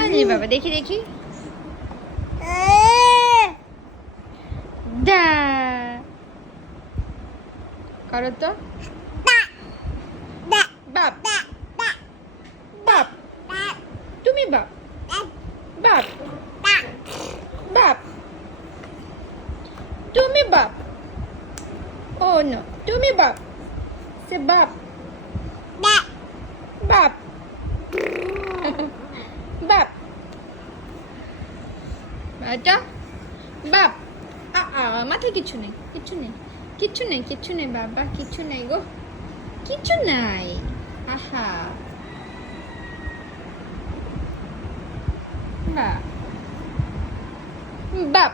আরে বাবা, দেখি দেখি। দা করো তো। বাপ বাপ, তুমি বাপ বাপ বাপ, তুমি বাপ। ও নো, তুমি বাপ। সে বাপ বাপ বাপ, এটা বাপ। মাথায় কিছু নেই, কিচ্ছু নেই, কিচ্ছু নেই, কিচ্ছু নেই বাবা, কিচ্ছু নেই গো, কিচ্ছু নাই। আহা, বাপ বাপ।